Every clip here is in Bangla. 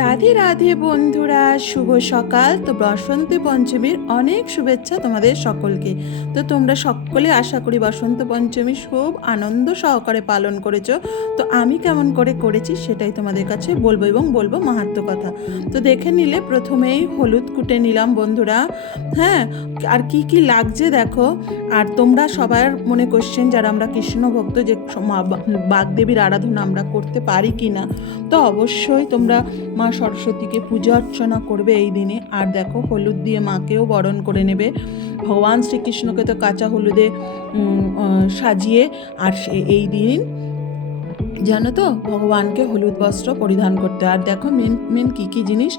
রাধে রাধে বন্ধুরা, শুভ সকাল। তো বসন্ত পঞ্চমীর অনেক শুভেচ্ছা তোমাদের সকলকে। তো তোমরা সকলে আশা করি বসন্ত পঞ্চমী খুব আনন্দ সহকারে পালন করেছ। তো আমি কেমন করে করেছি সেটাই তোমাদের কাছে বলব এবং বলব মাহাত্ম কথা। তো দেখে নিলে প্রথমেই হলুদ কুটে নিলাম বন্ধুরা। হ্যাঁ আর কি কি লাগছে দেখো। আর তোমরা সবার মনে কোশ্চেন যারা আমরা কৃষ্ণ ভক্ত যে বাগদেবীর আরাধনা আমরা করতে পারি কি না তো অবশ্যই তোমরা মা সরস্বতীকে পূজা অর্চনা করবে এই দিনে। আর দেখো, হলুদ দিয়ে মাকেও বরণ করে নেবে। ভগবান শ্রীকৃষ্ণকে তো কাঁচা হলুদে সাজিয়ে, আর এই দিন জানো তো, ভগবানকে হলুদ বস্ত্র পরিধান করতে। আর দেখো মেন মেন কী কী জিনিস?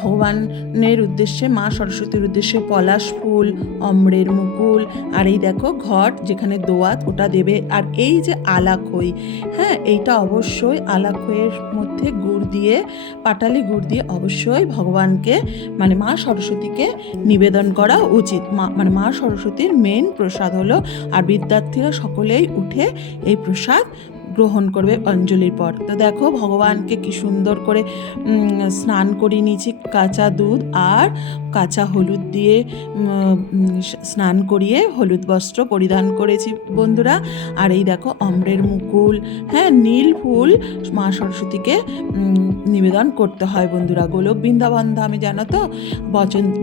ভগবানের উদ্দেশ্যে, মা সরস্বতীর উদ্দেশ্যে পলাশ ফুল, অম্রের মুকুল, আর এই দেখো ঘট যেখানে দোয়াত, ওটা দেবে। আর এই যে আলাখই হ্যাঁ এইটা অবশ্যই আলাখইয়ের মধ্যে গুড় দিয়ে, পাটালি গুড় দিয়ে অবশ্যই ভগবানকে মানে মা সরস্বতীকে নিবেদন করা উচিত। মা মানে মা সরস্বতীর মেন প্রসাদ হলো, আর বিদ্যার্থীরা সকলেই উঠে এই প্রসাদ গ্রহণ করবে অঞ্জলির পর। তো দেখো, ভগবানকে কি সুন্দর করে স্নান করিয়ে নিয়েছি, কাঁচা দুধ আর কাঁচা হলুদ দিয়ে স্নান করিয়ে হলুদ বস্ত্র পরিধান করেছি বন্ধুরা। আর এই দেখো, অম্রের মুকুল হ্যাঁ নীল ফুল মা সরস্বতীকে নিবেদন করতে হয় বন্ধুরা। গোলক বৃন্দাবন ধামে, জানো তো?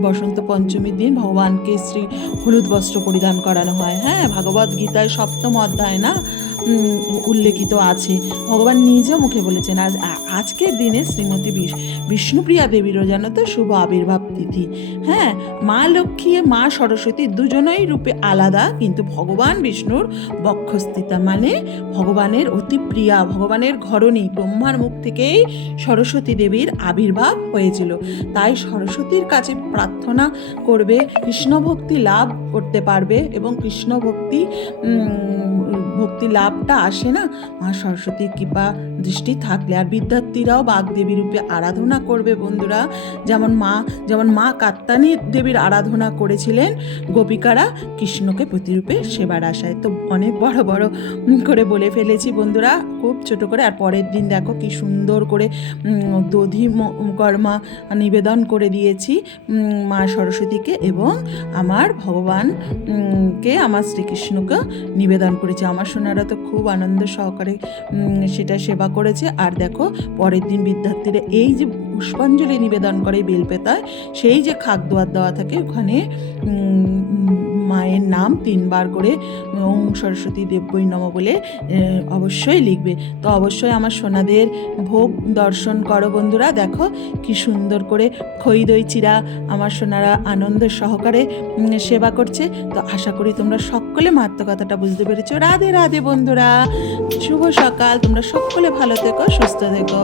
বসন্ত পঞ্চমীর দিন ভগবানকে শ্রী হলুদ বস্ত্র পরিধান করানো হয়। হ্যাঁ ভাগবত গীতায় সপ্তম অধ্যায়, না? উল্লেখিত আছে। ভগবান নিজেও মুখে বলেছেন, আজ আজকের দিনে শ্রীমতী বিষ- বিষ্ণুপ্রিয়া দেবীরও যেন তো শুভ আবির্ভাব তিথি। হ্যাঁ মা লক্ষ্মী মা সরস্বতী দুজনেই রূপে আলাদা, কিন্তু ভগবান বিষ্ণুর বক্ষস্থিতা মানে ভগবানের অতি প্রিয়া, ভগবানের ঘরণী, ব্রহ্মার মুখ থেকেই সরস্বতী দেবীর আবির্ভাব হয়েছিল। তাই সরস্বতীর কাছে প্রার্থনা করবে কৃষ্ণ ভক্তি লাভ করতে পারবে এবং কৃষ্ণ ভক্তি ভক্তি লাভটা আসে না। মা সরস্বতীর কৃপা দৃষ্টি থাকলে আর বিদ্যার্থীরাও বাগদেবী রূপে আরাধনা করবে বন্ধুরা। যেমন মা যেমন মা কাত্তানী দেবীর আরাধনা করেছিলেন, গোপিকারা কৃষ্ণকে প্রতিরূপে সেবার আশায়। তো অনেক বড় বড় করে বলে ফেলেছি বন্ধুরা, খুব ছোট করে। আর পরের দিন দেখো কি সুন্দর করে দধি কর্মা নিবেদন করে দিয়েছি মা সরস্বতীকে এবং আমার ভগবানকে, আমার শ্রীকৃষ্ণকে নিবেদন করেছি। আমার সোনারা তো খুব আনন্দ সহকারে সেটা সেবা করেছে। আর দেখো, পরের দিন বিদ্যার্থীরা এই যে পুষ্পাঞ্জলি নিবেদন করে বেলপেতায় সেই যে খাক দোয়ার দেওয়া থাকে, ওখানে মায়ের নাম তিনবার করে ওং সরস্বতী দেব্যই নম বলে অবশ্যই লিখবে। তো অবশ্যই আমার সোনাদের ভোগ দর্শন করো বন্ধুরা, দেখো কি সুন্দর করে খই দই চিরা আমার সোনারা আনন্দ সহকারে সেবা করছে। তো আশা করি তোমরা সকলে মাত্র কথাটা বুঝতে পেরেছ। রাধে রাধে বন্ধুরা, শুভ সকাল, তোমরা সকলে ভালো থেকো, সুস্থ থেকো।